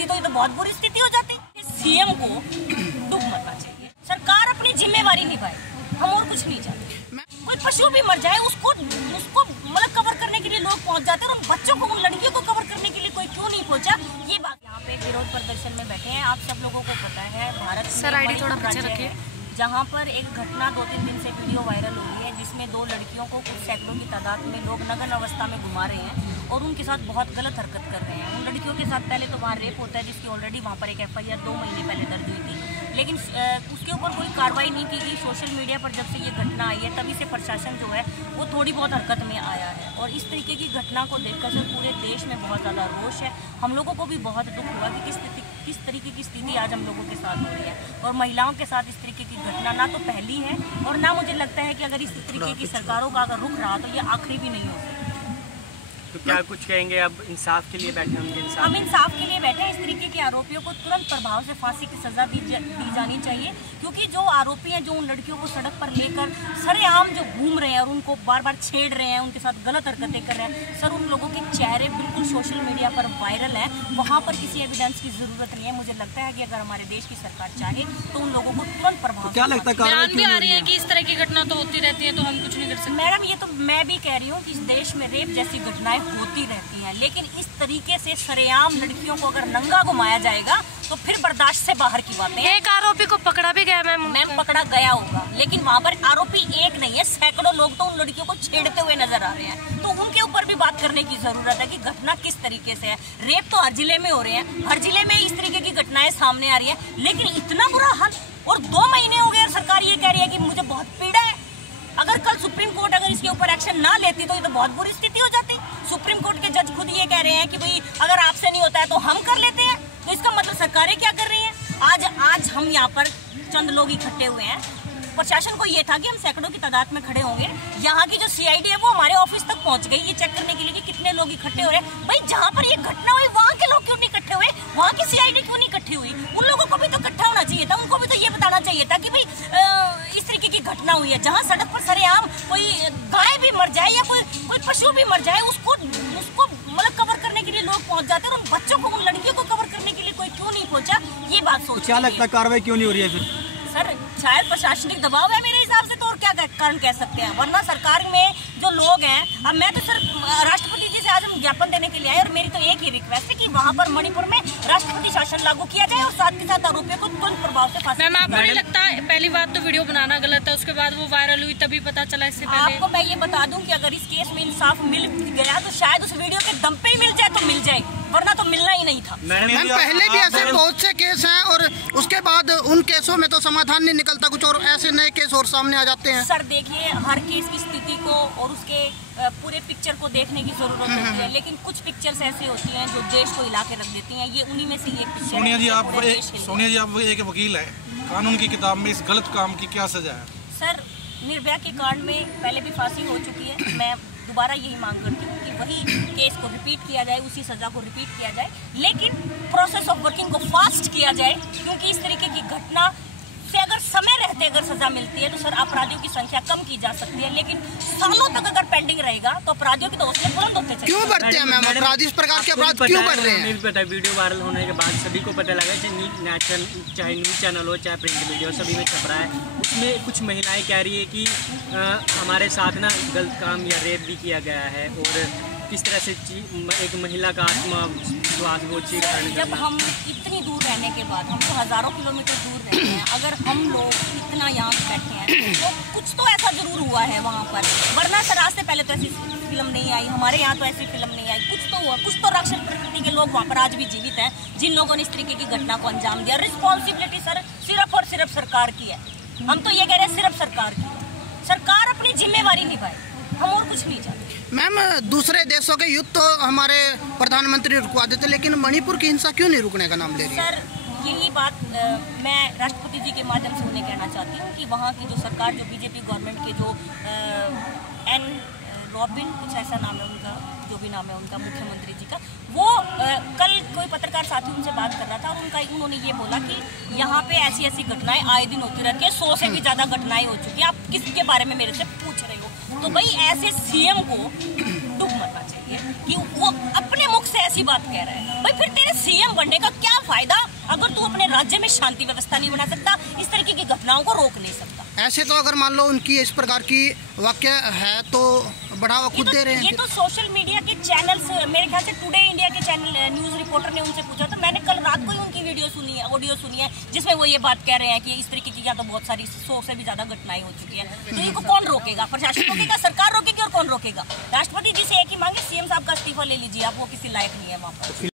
लेती तो ये तो बहुत बुरी स्थिति हो जाती। सीएम को डूब मरना चाहिए, सरकार अपनी जिम्मेवारी निभाए, हम और कुछ नहीं चाहते। कोई पशु भी मर जाए उसको मतलब कवर करने के लिए लोग पहुंच जाते हैं, और उन बच्चों को, उन लड़कियों को कवर करने के लिए कोई क्यों नहीं पहुंचा। ये बात यहाँ पे विरोध प्रदर्शन में बैठे हैं, आप सब लोगों को पता है भारत सर आईडी थोड़ा पीछे रखिए, जहाँ पर एक घटना 2-3 दिन से वीडियो वायरल हो रही है जिसमें 2 लड़कियों को कुछ सैकड़ों की तादाद में लोग नग्न अवस्था में घुमा रहे हैं और उनके साथ बहुत गलत हरकत कर रहे हैं। उन लड़कियों के साथ पहले तो वहाँ रेप होता है जिसकी ऑलरेडी वहाँ पर एक FIR 2 महीने पहले दर्ज हुई थी, लेकिन उसके ऊपर कोई कार्रवाई नहीं की गई। सोशल मीडिया पर जब से ये घटना आई है तभी से प्रशासन जो है वो थोड़ी बहुत हरकत में आया है, और इस तरीके की घटना को देखकर सर पूरे देश में बहुत ज़्यादा रोष है। हम लोगों को भी बहुत दुख हुआ कि किस तरीके की स्थिति आज हम लोगों के साथ हो रही है, और महिलाओं के साथ इस तरीके की घटना ना तो पहली है और ना मुझे लगता है कि अगर इस तरीके की सरकारों का अगर रुख रहा तो ये आखिरी भी नहीं हो सकती। तो क्या कुछ कहेंगे, अब इंसाफ के लिए बैठे होंगे? हम इंसाफ के लिए बैठे हैं। इस तरीके के आरोपियों को तुरंत प्रभाव से फांसी की सजा दी जानी चाहिए, क्योंकि जो आरोपी हैं जो उन लड़कियों को सड़क पर लेकर सरेआम जो घूम रहे हैं और उनको बार बार छेड़ रहे हैं, उनके साथ गलत हरकतें कर रहे हैं, सर उन लोगों के चेहरे बिल्कुल सोशल मीडिया पर वायरल हैं, वहाँ पर किसी एविडेंस की जरूरत नहीं है। मुझे लगता है कि अगर हमारे देश की सरकार चाहे तो उन लोगों को तुरंत प्रभाव। क्या लगता है बयान भी आ रही है कि इस तरह की घटना तो होती रहती है तो हम कुछ नहीं कर सकते? मैडम ये तो मैं भी कह रही हूँ कि इस देश में रेप जैसी घटनाएं होती रहती हैं, लेकिन इस तरीके से सरेआम लड़कियों को अगर नंगा घुमाया जाएगा तो फिर बर्दाश्त से बाहर की बातें हैं। एक आरोपी को पकड़ा भी गया मैम पकड़ा गया होगा, लेकिन वहाँ पर आरोपी एक नहीं है, सैकड़ों लोग तो उन लड़कियों को छेड़ते हुए नजर आ रहे हैं, तो उनके ऊपर भी बात करने की जरूरत है कि घटना किस तरीके से है। रेप तो हर जिले में हो रहे हैं, हर जिले में इस तरीके की घटनाएं सामने आ रही है, लेकिन इतना बुरा हाल, और 2 महीने हो गए सरकार ये कह रही है कि मुझे बहुत पीड़ा है। अगर कल सुप्रीम कोर्ट अगर इसके ऊपर एक्शन ना लेती तो ये तो बहुत बुरी स्थिति हो जाती। सुप्रीम कोर्ट के जज खुद ये कह रहे हैं कि भाई अगर आपसे नहीं होता है तो हम कर लेते हैं, तो इसका मतलब सरकारें क्या कर रही हैं? आज हम यहाँ पर चंद लोग इकट्ठे हुए हैं, प्रशासन को ये था कि हम सैकड़ों की तादाद में खड़े होंगे, यहाँ की जो CID है वो हमारे ऑफिस तक पहुँच गई ये चेक करने के लिए कि कितने लोग इकट्ठे हो रहे हैं। भाई जहाँ पर ये घटना हुई वहाँ के लोग क्यों नहीं इकट्ठे हुए, वहाँ की CID क्यों नहीं इकट्ठी हुई? उन लोगों को भी तो इकट्ठा होना चाहिए था, उनको भी तो ये बताना चाहिए था कि भाई इस तरीके की घटना हुई है। जहाँ सड़क पर सरेआम कोई गाय भी मर जाए या कोई पशु भी मर जाए उसको मतलब कवर करने के लिए लोग पहुँच जाते हैं, और उन बच्चों को, उन लड़कियों को कवर करने के लिए कोई क्यों नहीं पहुँचा, ये बात सोच। क्या लगता है कार्रवाई क्यों नहीं हो रही है फिर? सर शायद प्रशासनिक दबाव है मेरे हिसाब से, तो और क्या कारण कह सकते हैं, वरना सरकार में जो लोग हैं, अब मैं तो सर राष्ट्रपति जी से आज हम ज्ञापन देने के लिए आए, और मेरी तो एक ही रिक्वेस्ट है कि वहाँ पर मणिपुर में राष्ट्रपति शासन लागू किया जाए और साथ के साथ आरोपियों को तुरंत प्रभाव से फांसी। मैम आपको नहीं लगता पहली बात तो वीडियो बनाना गलत है, उसके बाद वो वायरल हुई तभी पता चला? इससे पहले आपको मैं ये बता दूं कि अगर इस केस में इंसाफ मिल गया तो शायद उस वीडियो के दम पे ही मिल जाए तो मिल जाए, वरना तो मिलना ही नहीं था। मैम पहले भी ऐसे बहुत से केस हैं और उसके बाद उन केसों में तो समाधान नहीं निकलता कुछ, और ऐसे नए केस और सामने आ जाते हैं। सर देखिए, हर केस की स्थिति को और उसके पूरे पिक्चर को देखने की जरूरत होती है, लेकिन कुछ पिक्चर्स ऐसी होती हैं जो देश को हिला के रख देती हैं, ये उन्हीं में से एक पिक्चर। सोनिया जी आप एक वकील है, कानून की किताब में इस गलत काम की क्या सजा है? सर निर्भया के कांड में पहले भी फांसी हो चुकी है, मैं दोबारा यही मांग करती हूँ कि वही केस को रिपीट किया जाए, उसी सजा को रिपीट किया जाए, लेकिन प्रोसेस ऑफ वर्किंग को फास्ट किया जाए, क्योंकि इस तरीके की घटना से अगर समय रहते अगर सजा मिलती है तो सर अपराधियों की संख्या कम की जा सकती है, लेकिन सालों तक अगर पेंडिंग रहेगा तो अपराधियों के तो हौसले बुलंद होते चले। क्यों बढ़ते हैं मैम अपराध, इस प्रकार के अपराध क्यों बढ़ रहे हैं? नहीं पता, वीडियो वायरल होने के बाद सभी को पता लगा, चाहे न्यूज चैनल हो चाहे प्रिंट मीडिया, सभी में छप रहा है। उसमें कुछ महिलाएं कह रही है कि हमारे साथ ना गलत काम या रेप भी किया गया है, और किस तरह से एक महिला का आत्मविश्वास वो चीज। जब हम इतनी दूर रहने के बाद, हम तो हजारों किलोमीटर दूर रहते हैं, अगर हम लोग इतना यहाँ बैठे हैं तो कुछ तो ऐसा जरूर हुआ है वहाँ पर, वरना सर आज से पहले तो ऐसी फिल्म नहीं आई, हमारे यहाँ तो ऐसी फिल्म नहीं आई, कुछ तो हुआ, कुछ तो राक्षस प्रकृति के लोग वहाँ पर आज भी जीवित हैं जिन लोगों ने इस तरीके की घटना को अंजाम दिया। रिस्पॉन्सिबिलिटी सर सिर्फ और सिर्फ सरकार की है, हम तो ये कह रहे हैं सिर्फ सरकार की, सरकार अपनी जिम्मेवारी निभाए, हम और कुछ नहीं चाहते। मैम दूसरे देशों के युद्ध तो हमारे प्रधानमंत्री रुकवा देते, लेकिन मणिपुर की हिंसा क्यों नहीं रुकने का नाम ले रही है? सर यही बात मैं राष्ट्रपति जी के माध्यम से उन्हें कहना चाहती हूँ कि वहाँ की जो सरकार, जो बीजेपी गवर्नमेंट के जो एन रॉबिन कुछ ऐसा नाम है उनका, जो भी नाम है उनका, मुख्यमंत्री जी का, वो कल कोई पत्रकार साथी उनसे बात कर रहा था और उन्होंने ये बोला कि यहाँ पे ऐसी ऐसी घटनाएं आए दिन होती रहती है, 100 से भी ज़्यादा घटनाएं हो चुकी हैं, आप किसके बारे में मेरे से पूछ रहे हो? तो भाई ऐसे CM को डूब मरना चाहिए कि वो अपने मुख से ऐसी बात कह रहा है। भाई फिर तेरे सीएम बनने का क्या फायदा अगर तू अपने राज्य में शांति व्यवस्था नहीं बना सकता, इस तरीके की घटनाओं को रोक नहीं सकता। ऐसे तो अगर मान लो उनकी इस प्रकार की वाक्य है तो बढ़ावा खुद दे रहे हैं। ये तो सोशल मीडिया के चैनल्स, मेरे ख्याल से टुडे इंडिया के चैनल न्यूज रिपोर्टर ने उनसे पूछा था। मैंने कल रात को ही उनकी ऑडियो सुनी है जिसमें वो ये बात कह रहे हैं कि इस तरीके की या तो बहुत सारी 100 से भी ज्यादा घटनाएं हो चुकी हैं। तो इनको कौन रोकेगा? प्रशासन रोकेगा, सरकार रोकेगी, और कौन रोकेगा? राष्ट्रपति जी से एक ही मांगे, सीएम साहब का इस्तीफा ले लीजिए, आप वो किसी लायक नहीं है वहाँ पर।